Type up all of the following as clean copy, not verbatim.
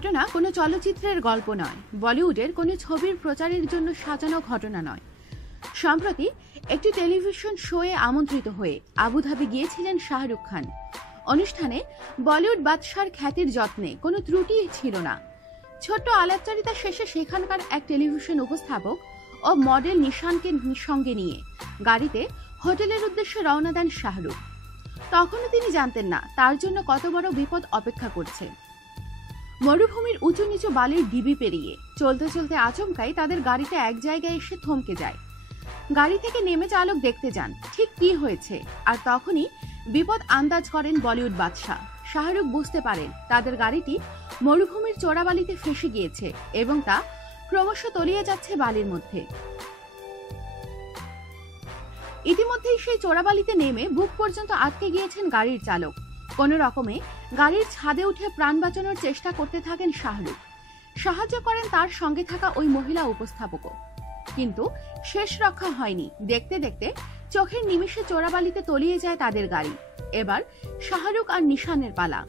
ঘটনা কোনো চলচ্চিত্রের গল্প নয়, বলিউডের কোনো ছবির প্রচারের জন্য সাজানো ঘটনা নয়। সম্প্রতি একটি টেলিভিশন শোয়ে আমন্ত্রিত হয়ে আবুধাবি গিয়েছিলেন শাহরুখ খান। অনুষ্ঠানে বলিউড বাদশার খ্যাতির যত্নে কোনো ত্রুটি ছিল না। ছোট্ট আলাপচারিতা শেষে সেখানকার এক টেলিভিশন উপস্থাপক ও মডেল নিশানকে সঙ্গে নিয়ে গাড়িতে হোটেলের উদ্দেশ্যে রওনা দেন শাহরুখ। তখনও তিনি জানতেন না তার জন্য কত বড় বিপদ অপেক্ষা করছে। মরুভূমির উঁচু নিচু বালির ঢিবি পেরিয়ে চলতে চলতে আচমকাই তাদের গাড়িতে এক জায়গায় এসে থমকে যায়। গাড়ি থেকে নেমে চালক দেখতে যান ঠিক কি হয়েছে, আর তখনই বিপদ আন্দাজ করেন বলিউড বাদশাহ। শাহরুখ বুঝতে পারেন তাদের গাড়িটি মরুভূমির চোরাবালিতে ফেসে গিয়েছে এবং তা ক্রমশ তলিয়ে যাচ্ছে বালির মধ্যে। ইতিমধ্যেই সেই চোরাবালিতে নেমে বুক পর্যন্ত আটকে গিয়েছেন গাড়ির চালক। কোনো রকমে গাড়ির ছাদে উঠে প্রাণ বাঁচানোর চেষ্টা করতে থাকেন শাহরুখ। সাহায্য করেন তার সঙ্গে থাকা ওই মহিলা উপস্থাপকও, কিন্তু শেষ রক্ষা হয়নি। দেখতে দেখতে চোখের নিমেষে চোরাবালিতে তলিয়ে যায় তাদের গাড়ি। এবার শাহরুখ আর নিশানের পালা।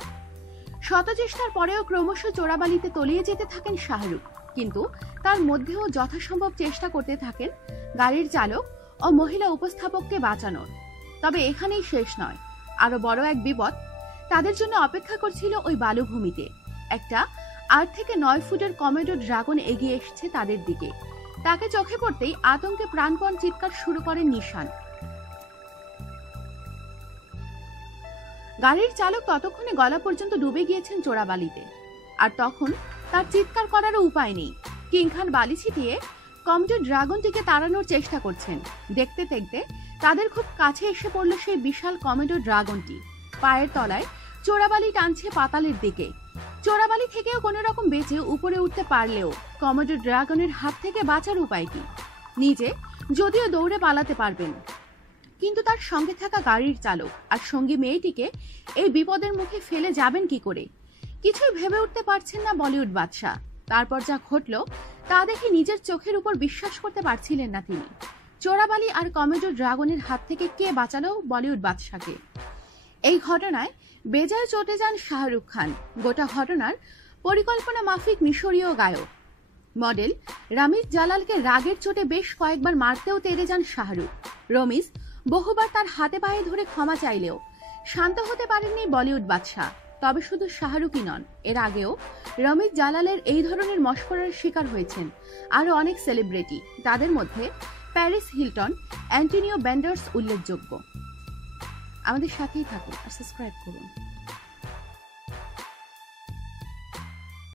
শত চেষ্টার পরেও ক্রমশ চোরাবালিতে তলিয়ে যেতে থাকেন শাহরুখ, কিন্তু তার মধ্যেও যথাসম্ভব চেষ্টা করতে থাকেন গাড়ির চালক ও মহিলা উপস্থাপককে বাঁচানোর। তবে এখানেই শেষ নয়, আরো বড় এক বিপদ তাদের জন্য অপেক্ষা করছিল ওই বালুভূমিতে। একটা 8 থেকে 9 ফুটের কমেডো ড্রাগন এগিয়ে এসেছে তাদের দিকে। তাকে চোখে পড়তেই আতঙ্কে প্রাণপণ চিৎকার শুরু করেন নিশান। গাড়ির চালক ততক্ষণে গলা পর্যন্ত ডুবে গিয়েছেন চোরাবালিতে, আর তখন তার চিৎকার করারও উপায় নেই। কিং খান বালি ছিটিয়ে কমেডো ড্রাগনটিকে তাড়ানোর চেষ্টা করছেন। দেখতে দেখতে তাদের খুব কাছে এসে পড়ল সেই বিশাল কমেডো ড্রাগনটি। পায়ের তলায় চোরাবালি টানছে পাতালের দিকে। চোরাবালি থেকেও কোনো রকম বেঁচে উপরে উঠতে পারলেও কমেডো ড্রাগনের হাত থেকে বাঁচার উপায় কি? নিজে যদিও দৌড়ে পালাতে পারবেন, কিন্তু তার সঙ্গে থাকা গাড়ির চালক আর সঙ্গী মেয়েটিকে এই বিপদের মুখে ফেলে যাবেন কি করে? কিছুই ভেবে উঠতে পারছেন না বলিউড বাদশাহ। তারপর যা ঘটল তা দেখে নিজের চোখের উপর বিশ্বাস করতে পারছিলেন না তিনি। চোরাবালি আর কমেডো ড্রাগনের হাত থেকে কে বাঁচালো বলিউড বাদশাকে? এই ঘটনায় বেজায় চটে যান শাহরুখ খান। গোটা ঘটনার পরিকল্পনা মাফিক মিশরীয় গায়ক মডেল রামিজ জালালকে রাগের চোটে বেশ কয়েকবার মারতেও তেড়ে যান শাহরুখ। রমিজ বহুবার তার হাতে পায়ে ধরে ক্ষমা চাইলেও শান্ত হতে পারেননি বলিউড বাদশাহ। তবে শুধু শাহরুখই নন, এর আগেও রমিজ জালালের এই ধরনের মশকরার শিকার হয়েছেন আরো অনেক সেলিব্রিটি। তাদের মধ্যে প্যারিস হিলটন, অ্যান্টনিও ব্যান্ডার্স উল্লেখযোগ্য। আমাদের সাথেই থাকুন আর সাবস্ক্রাইব করুন।